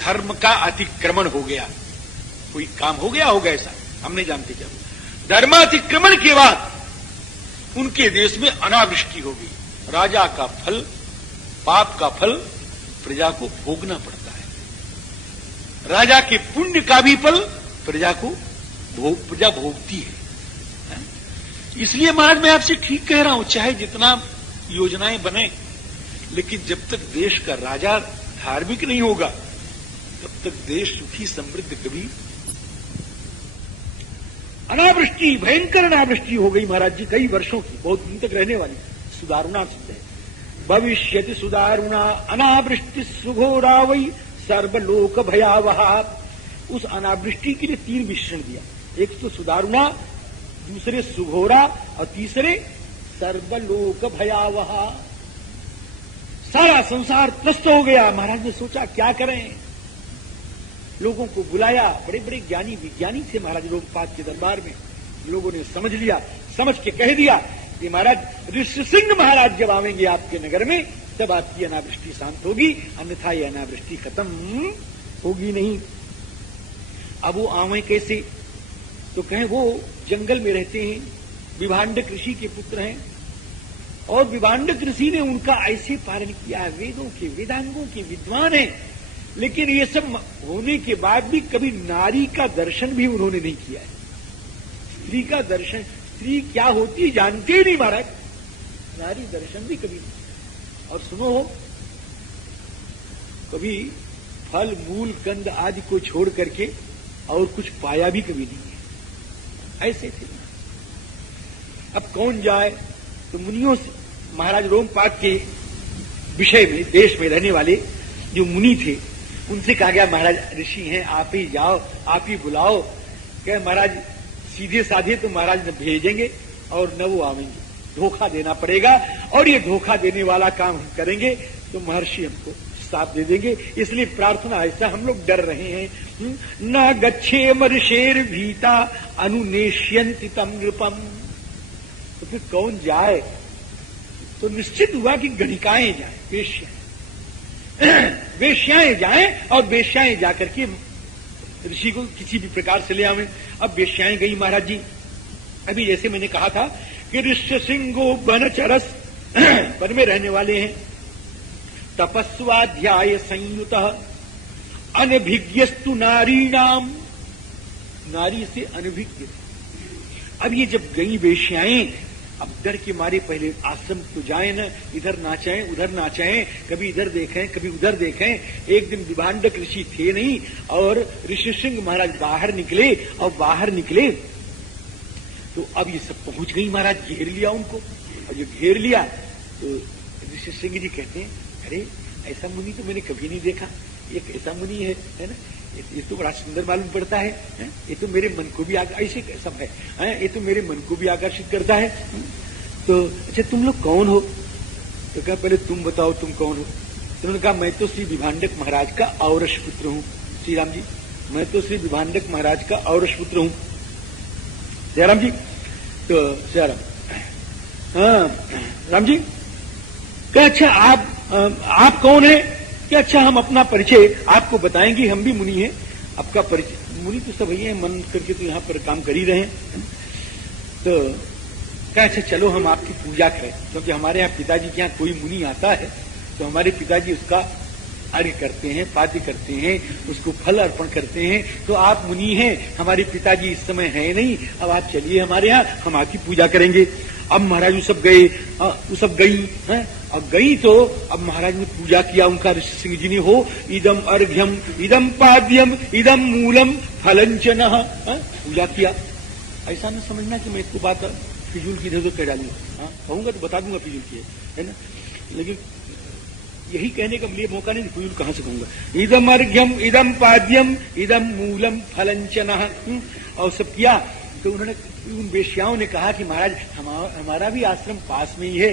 धर्म का अतिक्रमण हो गया, कोई काम हो गया होगा ऐसा, हम नहीं जानते क्या। धर्मातिक्रमण के बाद उनके देश में अनावृष्टि हो गई। राजा का फल, पाप का फल प्रजा को भोगना पड़ता है। राजा के पुण्य का भी फल प्रजा भोगती है। इसलिए महाराज मैं आपसे ठीक कह रहा हूं, चाहे जितना योजनाएं बने, लेकिन जब तक देश का राजा धार्मिक नहीं होगा तब तक देश सुखी समृद्ध कभी। अनावृष्टि, भयंकर अनावृष्टि हो गई महाराज जी, कई वर्षों की, बहुत दिन तक रहने वाली। सुदारुणा सिद्ध है, भविष्यति सुदारुणा अनावृष्टि सुघोरा वही सर्वलोक भयावहा। उस अनावृष्टि के लिए 3 विशेषण दिया, एक तो सुदारुणा, दूसरे सुघोरा और तीसरे सर्वलोक भयावहा। सारा संसार त्रस्त हो गया। महाराज ने सोचा क्या करें, लोगों को बुलाया, बड़े बड़े ज्ञानी विज्ञानी थे महाराज लोकपाल के दरबार में। लोगों ने समझ लिया, समझ के कह दिया कि महाराज ऋषि सिंह महाराज जब आवेंगे आपके नगर में तब आपकी अनावृष्टि शांत होगी, अन्यथा ये अनावृष्टि खत्म होगी नहीं। अब वो आवे कैसे, तो कहें वो जंगल में रहते हैं, विभांडक ऋषि के पुत्र हैं, और विभांडक ऋषि ने उनका ऐसे पालन किया, वेदों के वेदांगों के विद्वान हैं, लेकिन ये सब होने के बाद भी कभी नारी का दर्शन भी उन्होंने नहीं किया है। स्त्री का दर्शन, स्त्री क्या होती जानते ही नहीं महाराज, नारी दर्शन भी कभी नहीं। और सुनो, कभी फल मूल कंद आदि को छोड़ करके और कुछ पाया भी कभी नहीं है, ऐसे थे। अब कौन जाए, तो मुनियों से, महाराज रोमपाद के विषय में देश में रहने वाले जो मुनि थे उनसे कहा गया, महाराज ऋषि हैं, आप ही जाओ, आप ही बुलाओ। कहे महाराज सीधे साधे तो महाराज न भेजेंगे और न वो आवेंगे, धोखा देना पड़ेगा, और ये धोखा देने वाला काम हम करेंगे तो महर्षि हमको साथ दे देंगे। इसलिए प्रार्थना ऐसा, हम लोग डर रहे हैं। न गच्छे मर्षेर भीता अनुनेष्यन्ति तम नृपम। तो फिर कौन जाए, तो निश्चित हुआ कि गणिकाएं जाए, वेश्याएं वेश्याएं जाएं, और वेश्याएं जाकर के ऋषि को किसी भी प्रकार से ले आवे। अब वेश्याएं गई महाराज जी। अभी जैसे मैंने कहा था कि ऋष्य सिंगो बनचरस, वन में रहने वाले हैं, तपस्वाध्याय संयुत अनभिज्ञस्तु नारीणाम, नारी से अनभिज्ञ। अब ये जब गई वेश्याएं, अब डर के मारे पहले आश्रम तो जाए न, इधर नाचाएं उधर नाचाएं, कभी इधर देखें कभी उधर देखें। एक दिन विभांडक ऋषि थे नहीं, और ऋषि सिंह महाराज बाहर निकले, और बाहर निकले तो अब ये सब पहुंच गई महाराज, घेर लिया उनको। और जो घेर लिया तो ऋषि सिंह जी कहते हैं, अरे ऐसा मुनि तो मैंने कभी नहीं देखा, ये कैसा मुनि है ना, ये तो बड़ा सुंदर मालूम पड़ता है, ये तो मेरे मन को भी ऐसे सब है, ये तो मेरे मन को भी आकर्षित करता है। तो अच्छा तुम लोग कौन हो, तो कहा पहले तुम बताओ तुम कौन हो। तो उन्होंने कहा मैं तो श्री विभांडक महाराज का औरस पुत्र हूँ। श्री राम जी, मैं तो श्री विभांडक महाराज का औरस पुत्र हूँ। जयराम जी, तो जयराम, हाँ राम जी, क्या अच्छा आप कौन है, कि अच्छा हम अपना परिचय आपको बताएंगे, हम भी मुनि हैं। आपका परिचय, मुनि तो सब है, मन करके तो यहाँ पर काम कर ही रहे हैं। तो क्या अच्छा चलो हम आपकी पूजा करें, क्योंकि हमारे यहाँ पिताजी के यहाँ कोई मुनि आता है तो हमारे पिताजी उसका अर्घ्य करते हैं, पाद्य करते हैं, उसको फल अर्पण करते हैं। तो आप मुनि हैं, हमारे पिताजी इस समय है नहीं, अब आप चलिए हमारे यहाँ, हम आपकी पूजा करेंगे। अब महाराज वो सब गए, वो सब गई हैं। अब गई तो अब महाराज ने पूजा किया, उनका ऋषि सिंह जी ने, हो इदम अर्घ्यम इदम पाद्यम इदम मूलम फलंचन, पूजा किया। ऐसा न समझना कि मैं इसको बात फिजूल की इधर कह डालूंगा, कहूंगा तो बता दूंगा फिजूल की है ना, लेकिन यही कहने का लिए मौका नहीं, फिजूल कहां से कहूंगा। इदम अर्घ्यम इदम पाद्यम इदम मूलम फलंचन, और सब किया। तो उन्होंने, उन वेश्याओं ने कहा कि महाराज हमारा भी आश्रम पास में ही है,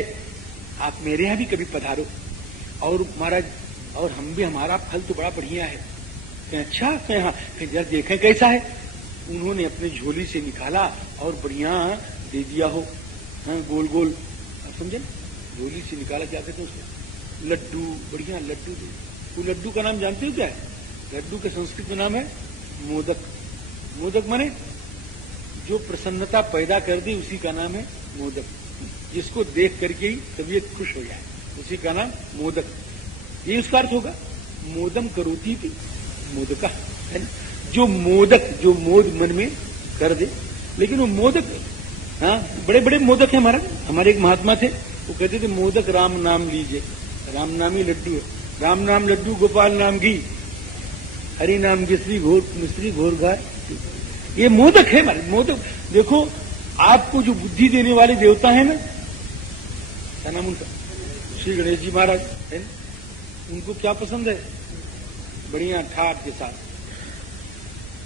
आप मेरे यहाँ भी कभी पधारो, और महाराज और हम भी, हमारा फल तो बड़ा बढ़िया है। अच्छा हाँ, फिर जरा देखें कैसा है। उन्होंने अपने झोली से निकाला और बढ़िया दे दिया हो, गोल गोल, समझे, झोली से निकाला, क्या कहते हैं उसको, लड्डू, बढ़िया लड्डू। वो लड्डू का नाम जानते हो क्या है, लड्डू के संस्कृत में नाम है मोदक। मोदक माने जो प्रसन्नता पैदा कर दे उसी का नाम है मोदक। जिसको देख करके ही तबीयत खुश हो जाए उसी का नाम मोदक। ये उसका अर्थ होगा मोदम करोती थी मोदका, है ना। जो मोदक, जो मोद मन में कर दे। लेकिन वो मोदक, हाँ, बड़े बड़े मोदक है महाराज। हमारे एक महात्मा थे, वो कहते थे मोदक राम नाम लीजिए, राम नाम ही लड्डू है। राम नाम लड्डू, गोपाल नाम घी, हरि नाम मिश्री घोर मिश्री घोर घाय। ये मोदक है महाराज। मोदक देखो, आपको जो बुद्धि देने वाले देवता है ना, क्या नाम उनका, श्री गणेश जी महाराज, है ना। उनको क्या पसंद है, बढ़िया ठाट के साथ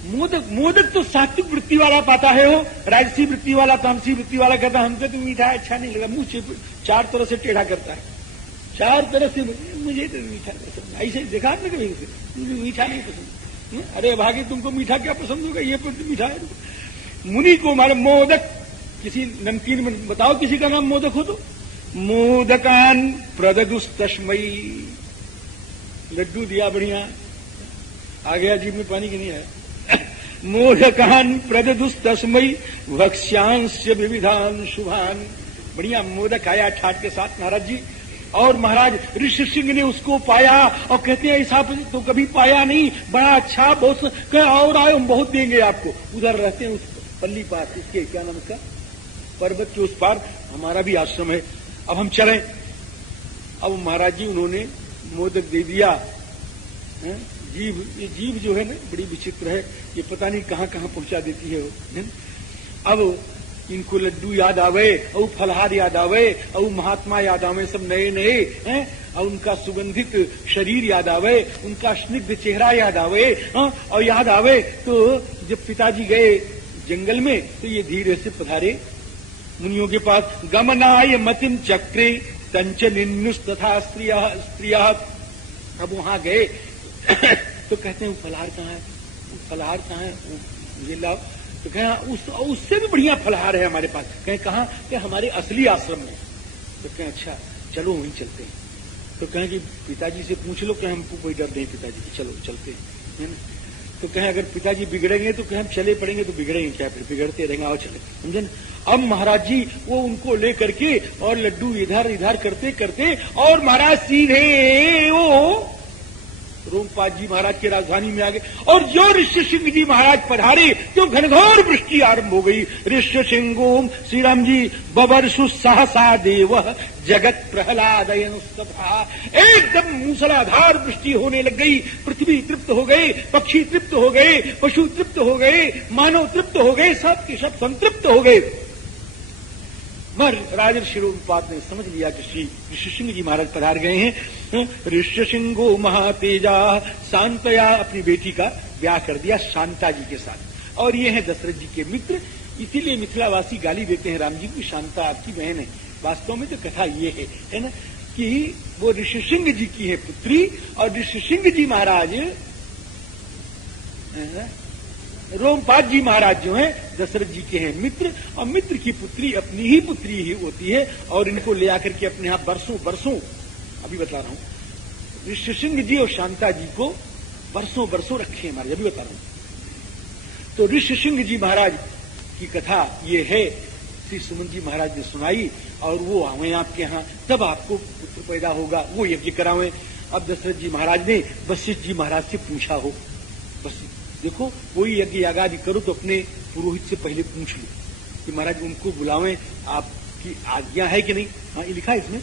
मोदक। मोदक तो सात्विक वृत्ति वाला पाता है, हो राजसी वृत्ति वाला, तामसी वृत्ति वाला कहता है हमको तो मीठा अच्छा नहीं लगा, मुंह से चार तरह से टेढ़ा करता है, चार तरह से मुझे तो मीठा पसंद। ऐसे देखा आपने कभी, मुझे मीठा नहीं पसंद। अरे भागे, तुमको मीठा क्या पसंद होगा, ये पर मीठा है। मुनि को हमारे मोदक, किसी नमकीन में बताओ किसी का नाम मोदक हो तो, मोदकान प्रददुस्तस्मयी, लड्डू दिया बढ़िया, आ गया जीभ में पानी की नहीं आया। मोदकान प्रददुस्तस्मयी वक्ष्यांस्य विविधान शुभान, बढ़िया मोदक आया ठाट के साथ महाराज जी। और महाराज ऋषि सिंह ने उसको पाया और कहते हैं ऐसा तो कभी पाया नहीं, बड़ा अच्छा, बहुत कह और आए, हम बहुत देंगे आपको। उधर रहते हैं उस पल्ली पास, इसके क्या नाम उसका, पर्वत के उस पार हमारा भी आश्रम है। अब हम चलें। अब महाराज जी उन्होंने मोदक दे दिया। जीभ, ये जीभ जो है ना बड़ी विचित्र है, ये पता नहीं कहां कहां पहुंचा देती है वो। अब इनको लड्डू याद आवे और फलहार याद आवे और महात्मा याद आवे, सब नए नए हैं, और उनका सुगंधित शरीर याद आवे, उनका स्निग्ध चेहरा याद आवे, और याद आवे तो जब पिताजी गए जंगल में तो ये धीरे से पधारे मुनियों के पास। गमनाय मतिम चक्रे तंच निन्नुस तथा स्त्रिया। अब वहां गए तो कहते हैं वो फलहार कहाँ है, वो फलहार कहाँ है, मुझे लाओ। तो कहें उससे भी बढ़िया फलहार है हमारे पास। कहें कहाँ, कि हमारे असली आश्रम में। तो कहें अच्छा चलो वहीं चलते हैं। तो कहें कि पिताजी से पूछ लो कि हमको कोई डर नहीं पिताजी की, चलो चलते हैं, है ना। तो कहें अगर पिताजी बिगड़ेंगे तो कहें हम चले पड़ेंगे, तो बिगड़ेंगे क्या, फिर बिगड़ते रहेंगे, आओ चले, समझे ना। अब महाराज जी वो उनको ले करके और लड्डू इधर इधर करते करते और महाराज सीधे वो रोमपाद जी महाराज की राजधानी में आ गए। और जो ऋषि सिंह जी महाराज पधारे तो घनघोर वृष्टि आरंभ हो गई। ऋषि सिंह श्री राम जी बबरसु सहसा देव जगत प्रहलादयन सभा, एकदम मूसलाधार वृष्टि होने लग गई। पृथ्वी तृप्त हो गए, पक्षी तृप्त हो गए, पशु तृप्त हो गए, मानव तृप्त हो गए, सब के सब संतृप्त हो गए। मर राजर्षि रोमपाद ने समझ लिया कि श्री ऋषि सिंह जी महाराज पधार गए हैं। ऋषि सिंहो महातेजा शांतया, अपनी बेटी का ब्याह कर दिया शांता जी के साथ। और ये है दशरथ जी के मित्र, इसीलिए मिथिलावासी गाली देते हैं राम जी की, शांता आपकी बहन है। वास्तव में तो कथा ये है ना, कि वो ऋषि सिंह जी की है पुत्री, और ऋषि सिंह जी महाराज रोमपाद जी महाराज जो हैं दशरथ जी के हैं मित्र, और मित्र की पुत्री अपनी ही पुत्री ही होती है। और इनको ले आकर के अपने यहां बरसों बरसों, अभी बता रहा हूं, ऋषि सिंह जी और शांता जी को बरसों बरसों रखे हैं महाराज, अभी बता रहा हूं। तो ऋषि सिंह जी महाराज की कथा ये है, श्री सुमन जी महाराज ने सुनाई, और वो आवे आपके यहां, तब आपको पुत्र पैदा होगा, वो यज्ञ करावे। अब दशरथ जी महाराज ने वशिष्ठ जी महाराज से पूछा हो, बस देखो कोई यज्ञ यागादि करो तो अपने पुरोहित से पहले पूछ लो कि महाराज उनको बुलावें, आपकी आज्ञा है कि नहीं। हाँ ये लिखा है इसमें,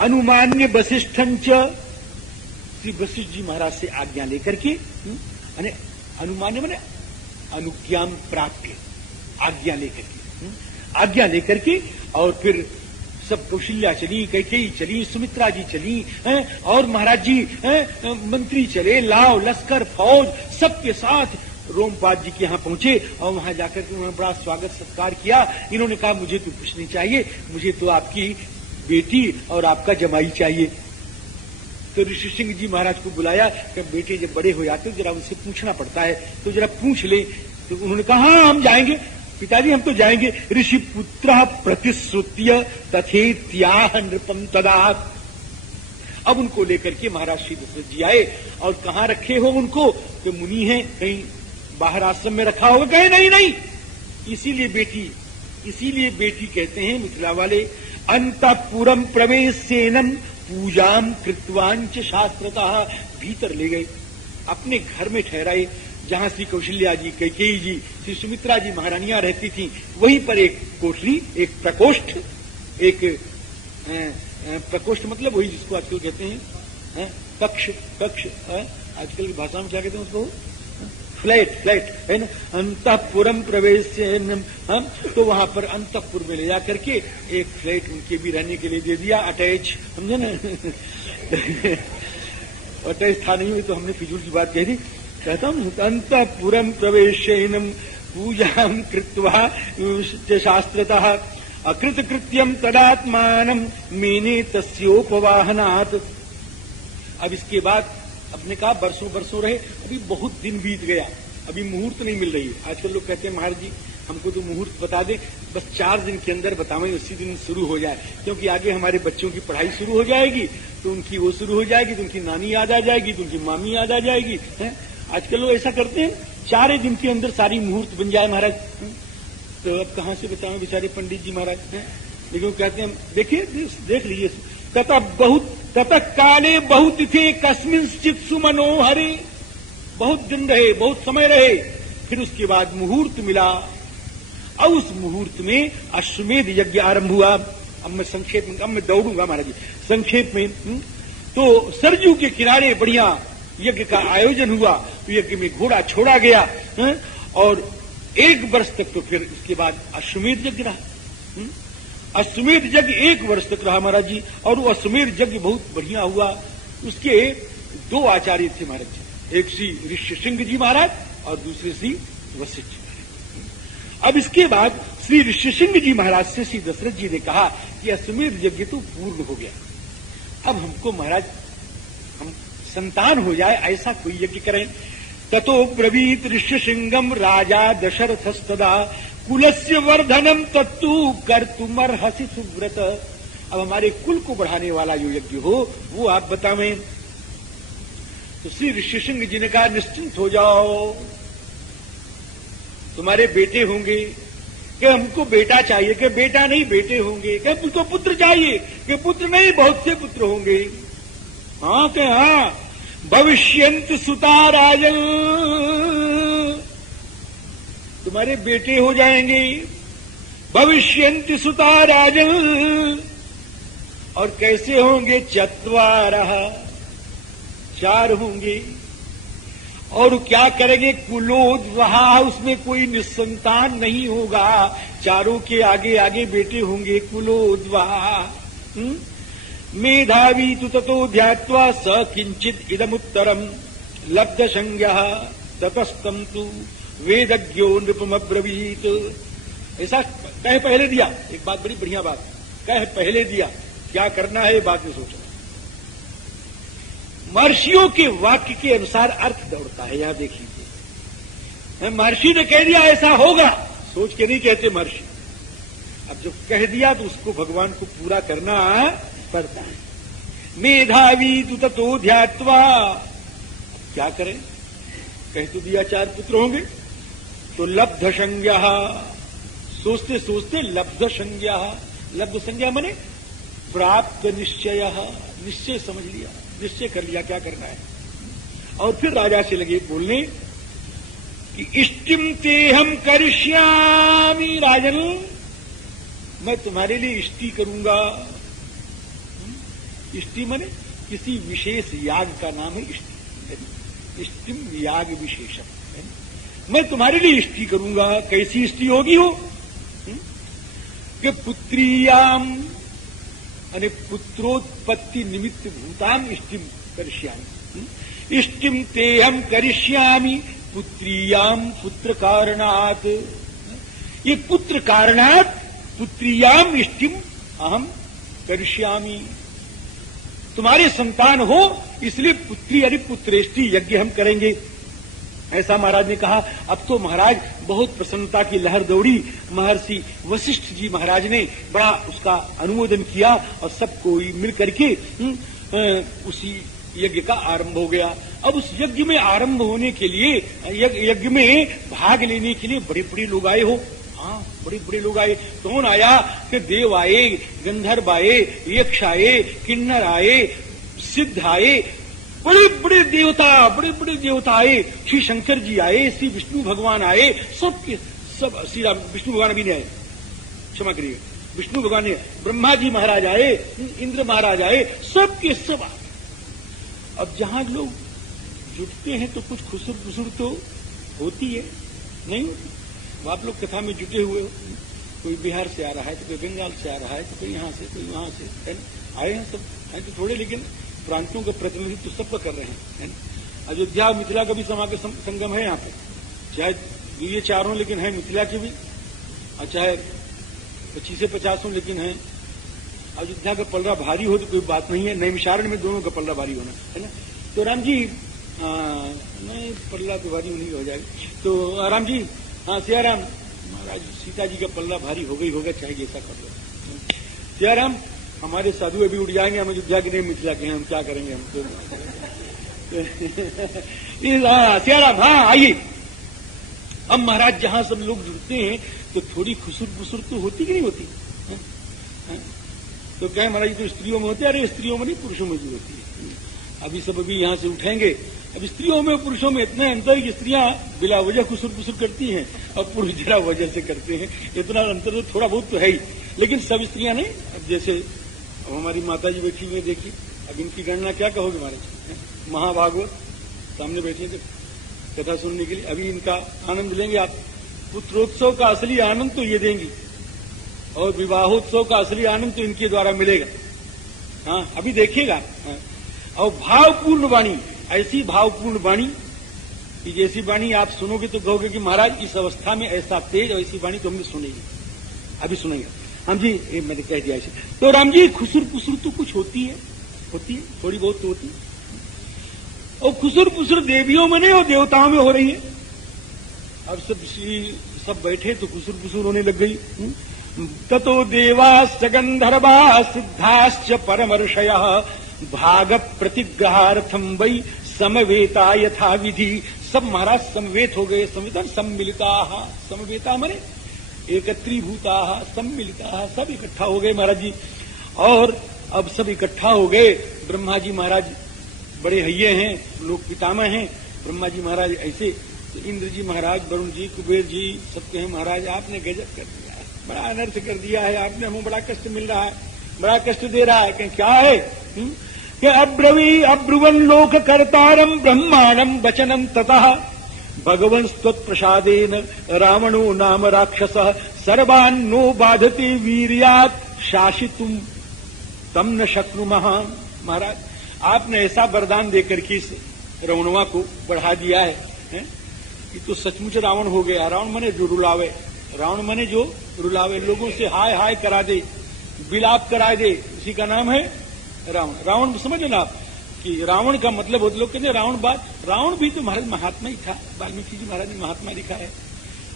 अनुमान्य वशिष्ठंच, श्री वशिष्ठ जी महाराज से आज्ञा लेकर के, अनुमान्य माने अनुज्ञाम प्राप्य, आज्ञा लेकर के, आज्ञा लेकर के, और फिर सब कौशल्या चली, कैकेयी चली, सुमित्रा जी चली, और महाराज जी मंत्री चले, लाव लश्कर फौज सबके साथ रोमपाद जी के यहाँ पहुंचे। और वहां जाकर के उन्होंने बड़ा स्वागत सत्कार किया। इन्होंने कहा मुझे तो कुछ नहीं चाहिए, मुझे तो आपकी बेटी और आपका जमाई चाहिए। तो ऋषि सिंह जी महाराज को बुलाया कि बेटे जब बड़े हो जाते जरा उनसे पूछना पड़ता है, तो जरा पूछ ले। तो उन्होंने कहा हाँ हम जाएंगे पिताजी, हम तो जाएंगे। ऋषि पुत्र प्रतिश्रुत्य तथेत्याह नृपम तदा। अब उनको लेकर के महाराज श्री दशरथ जी आए और कहाँ रखे हो उनको? तो मुनि हैं, कहीं बाहर आश्रम में रखा होगा, कहे नहीं नहीं, इसीलिए बेटी कहते हैं मिथिला वाले, अंतःपुरम प्रवेशेनम पूजाम कृत्वांच शास्त्रतः, भीतर ले गए, अपने घर में ठहराए, जहां श्री कौशल्या जी, कैकेयी जी, श्री सुमित्रा जी महारानियां रहती थी, वहीं पर एक कोठरी, एक प्रकोष्ठ, एक प्रकोष्ठ मतलब वही जिसको आजकल कहते हैं कक्ष, आजकल की भाषा में क्या कहते हैं उसको? फ्लैट है ना। अंतःपुरम प्रवेश, तो वहां पर अंतःपुर में ले जा करके एक फ्लैट उनके भी रहने के लिए दे दिया, अटैच, समझे ना। अटैच था नहीं तो हमने फिजूल की बात कह दी। कहता हूं अंतःपुरम प्रवेशेनम पूजाम कृत्वा शास्त्रतः अकृत कृत्यम तदात्मानम मेने तस्योपवाहनात्। अब इसके बाद अपने कहा वर्षों रहे, अभी बहुत दिन बीत गया, अभी मुहूर्त नहीं मिल रही। आजकल लोग कहते हैं महाराज जी हमको तो मुहूर्त बता दे, बस 4 दिन के अंदर बतावें, उसी दिन शुरू हो जाए, क्योंकि आगे हमारे बच्चों की पढ़ाई शुरू हो जाएगी, तो उनकी वो शुरू हो जाएगी, तो उनकी नानी याद आ जाएगी, तो उनकी मामी याद आ जाएगी। आजकल लोग ऐसा करते हैं, 4 दिन के अंदर सारी मुहूर्त बन जाए महाराज। तो अब कहां से बताएं बेचारे पंडित जी महाराज, लेकिन कहते हैं देखिए देख लीजिए, ततः काले बहुत थे कस्मिंश्चित् सुमनोहरे, बहुत दिन रहे, बहुत समय रहे, फिर उसके बाद मुहूर्त मिला, और उस मुहूर्त में अश्वमेध यज्ञ आरंभ हुआ। अब मैं संक्षेप में, अब मैं दौड़ूंगा महाराज जी संक्षेप में। तो सरजू के किनारे बढ़िया यज्ञ का आयोजन हुआ, तो यज्ञ में घोड़ा छोड़ा गया, और 1 वर्ष तक, तो फिर इसके बाद अश्वमेध यज्ञ रहा। अश्वमेध यज्ञ 1 वर्ष तक रहा महाराज जी, और वो अश्वमेध यज्ञ बहुत बढ़िया हुआ। उसके 2 आचार्य थे महाराज जी, एक श्री ऋष्यशृंग जी महाराज और दूसरे श्री वशिष्ठ जी महाराज। अब इसके बाद श्री ऋष्यशृंग जी महाराज से श्री दशरथ जी ने कहा कि अश्वमेध यज्ञ तो पूर्ण हो गया, अब हमको महाराज हम संतान हो जाए ऐसा कोई यज्ञ करें। ततो ब्रवीत ऋष्यशृंगम राजा दशरथस्तदा कुलस्य वर्धनम तत्तु कर्तुमर्हसि सुव्रत। अब हमारे कुल को बढ़ाने वाला जो यज्ञ हो वो आप बतावें। तो श्री ऋष्यशृंग जी ने कहा निश्चिंत हो जाओ, तुम्हारे बेटे होंगे। कि हमको बेटा चाहिए, कि बेटा नहीं बेटे होंगे। कि तुमको पुत्र चाहिए, कि पुत्र नहीं बहुत से पुत्र होंगे। हाँ के हाँ, भविष्यंत सुता राजन, तुम्हारे बेटे हो जाएंगे। भविष्यंत सुता राजन, और कैसे होंगे? 4 होंगे। और क्या करेंगे? कुलोद्वहा, उसमें कोई निसंतान नहीं होगा, चारों के आगे आगे बेटे होंगे। कुलोद्वहा मेधावी तु ततो ध्यात्वा स किंचित इदमुत्तरम लब्ध संज्ञः ततस्तम तु वेदज्ञो नृपमब्रवीत। ऐसा कह पहले दिया, एक बात बड़ी बढ़िया बात, कह पहले दिया, क्या करना है बाद में सोचना। महर्षियों के वाक्य के अनुसार अर्थ दौड़ता है, यहां देख लीजिए। महर्षि ने कह दिया ऐसा होगा, सोच के नहीं कहते महर्षि। अब जब कह दिया तो उसको भगवान को पूरा करना पड़ता है। मेधावी तु ततो ध्यात्वा, क्या करें? कह तो दिया 4 पुत्र होंगे, तो लब्ध संज्ञा, सोचते सोचते लब्ध संज्ञा। लब्ध संज्ञा माने प्राप्त निश्चय, निश्चय समझ लिया, निश्चय कर लिया क्या करना है। और फिर राजा से लगे बोलने कि इष्टिम ते हम करिष्यामि राजन, मैं तुम्हारे लिए इष्टि करूंगा। इष्टि माने किसी विशेष याग का नाम है इष्टि, इष्टिम याग विशेषम। मैं तुम्हारे लिए इष्टि करूंगा। कैसी इष्टि होगी हो? कि पुत्रियाम यानी पुत्रोत्पत्ति निमित्त भूताम इष्टिम करिष्यामि। इष्टिम तेहम करिष्यामि पुत्रियाम पुत्र कारणात्। ये पुत्र कारणात् पुत्रियाम इष्टिम अहम करिष्यामि। तुम्हारे संतान हो इसलिए पुत्री यानी पुत्रेष्टि यज्ञ हम करेंगे, ऐसा महाराज ने कहा। अब तो महाराज बहुत प्रसन्नता की लहर दौड़ी। महर्षि वशिष्ठ जी महाराज ने बड़ा उसका अनुमोदन किया और सब कोई मिल करके उसी यज्ञ का आरंभ हो गया। अब उस यज्ञ में आरंभ होने के लिए, यज्ञ में भाग लेने के लिए बड़े बड़े लोग आए हो। हाँ, बड़े बड़े लोग आए। कौन आया कि देव आए, गंधर्व आए, यक्ष आए, किन्नर आए, सिद्ध आए, बड़े बड़े देवता आए। श्री शंकर जी आए, श्री विष्णु भगवान आए, सबके सब। श्री विष्णु भगवान अभी नहीं आए, क्षमा करिए, विष्णु भगवान ने, ब्रह्मा जी महाराज आए, इंद्र महाराज आए, सबके सब आए। अब जहां लोग जुटते हैं तो कुछ खुसुर फुसुर तो होती है, नहीं होती? आप लोग कथा में जुटे हुए हो, कोई बिहार से आ रहा है, तो कोई बंगाल से आ रहा है, तो कोई यहां से, कोई वहां से, आए हैं सब, हैं तो थोड़े, लेकिन प्रांतों का प्रतिनिधित्व सब कर रहे हैं। अयोध्या मिथिला का भी संगम है यहाँ पे, चाहे ये चारों लेकिन है मिथिला के भी, और चाहे 25 से 50 हो लेकिन है। अयोध्या का पलड़ा भारी हो तो कोई बात नहीं है, नैमिषारण्य में दोनों का पलड़ा भारी होना है ना। तो राम जी, नहीं पल्ला तो भारी उन्हीं का हो जाएगा। तो राम जी, हाँ सियाराम महाराज, सीता जी का पल्ला भारी हो गई होगा, चाहे जैसा कर लो। सियाराम, हमारे साधु अभी उठ जाएंगे, हम अयोध्या के नहीं मिथिला के हैं, हम क्या करेंगे हम तो। सियाराम, हाँ आइए। अब महाराज जहां सब लोग जुड़ते हैं तो थोड़ी खुसुर फुसुर तो होती कि नहीं होती? तो कहें महाराज तो स्त्रियों में होते, अरे स्त्रियों में नहीं, पुरुषों में भी होती है। अभी यहां से उठेंगे। अब स्त्रियों में पुरुषों में इतना अंतर है कि स्त्रियां बिला वजह खुसुर फुसुर करती हैं और पुरुष जरा वजह से करते हैं। इतना अंतर तो थोड़ा बहुत तो है ही, लेकिन सब स्त्रियां नहीं। अब जैसे अब हमारी माता जी बैठी हुई, देखिए, अब इनकी गणना क्या कहोगे महाराज? महाभागवत सामने बैठे थे कथा सुनने के लिए, अभी इनका आनंद लेंगे आप। पुत्रोत्सव का असली आनंद तो ये देंगी, और विवाहोत्सव का असली आनंद तो इनके द्वारा मिलेगा। हाँ, अभी देखिएगा। हाँ। और भावपूर्ण वाणी, ऐसी भावपूर्ण वाणी कि जैसी वाणी आप सुनोगे तो कहोगे कि महाराज इस अवस्था में ऐसा तेज और ऐसी वाणी तो हमने सुनी नहीं, अभी सुनेंगे हम जी। मैंने कह दिया ऐसे। तो राम जी, खुसुर पुसुर तो कुछ होती है, थोड़ी बहुत तो होती है। और खुसुर पुसुर देवियों में नहीं, और देवताओं में हो रही है। अब सब बैठे तो खुसुर पुसुर होने लग गई। ततो देवाश्च गंधर्वा सिद्धाश्च परमर्षयः भाग प्रतिग्रहार्थम वै समवेता यथा विधि। सब महाराज समवेत हो गए। समवेता समवेता मरे एकत्रीभूता, सम्मिलिता, सब इकट्ठा हो गए महाराज जी। और अब सब इकट्ठा हो गए। ब्रह्मा जी महाराज बड़े हइये हैं, लोक पितामह हैं। ब्रह्मा जी महाराज ऐसे, तो इंद्र जी महाराज, वरुण जी, कुबेर जी सब कहे महाराज आपने गजब कर दिया है, बड़ा अनर्थ कर दिया है आपने, हमें बड़ा कष्ट मिल रहा है, बड़ा कष्ट दे रहा है। कहें क्या है? कि अब्रुवन लोक कर्तारम ब्रह्मांडम वचनम ततः भगवन् त्वत्प्रसादेन रावणो नाम राक्षसः सर्वान्नो बाधते वीर्यात् शासितुम तम न शक्नुमः। महाराज आपने ऐसा वरदान देकर के इस रावणवा को बढ़ा दिया है कि तो सचमुच रावण हो गया। रावण मने जो रुलावे, रावण मने जो रुलावे, लोगों से हाय हाय करा दे, विलाप करा दे, इसी का नाम है रावण। रावण समझ लेना आप कि रावण का मतलब होता, लोग कहते रावण भी तो महाराज महात्मा ही था। वाल्मीकि जी महाराज ने महात्मा लिखा है।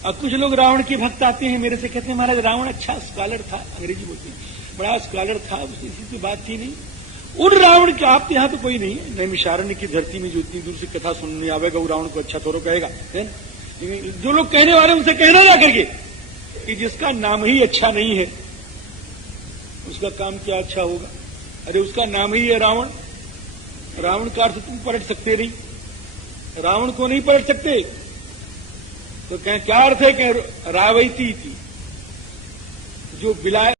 अब कुछ लोग रावण के भक्त आते हैं मेरे से, कहते हैं महाराज रावण अच्छा स्कॉलर था, अंग्रेजी बोलते हैं, बड़ा स्कॉलर था, उसकी इसी बात थी नहीं। उन रावण के आप यहाँ तो कोई नहीं है। नैमिषारण्य की धरती में जो इतनी दूर से कथा सुनने आवेगा वो रावण को अच्छा थोड़ा कहेगा। जो लोग कहने वाले उनसे कहना जा करके कि जिसका नाम ही अच्छा नहीं है उसका काम क्या अच्छा होगा? अरे उसका नाम ही है रावण। रावण का अर्थ तुम पलट सकते नहीं, रावण को नहीं पलट सकते। तो क्या अर्थ है कि रावैती थी, जो बिलाए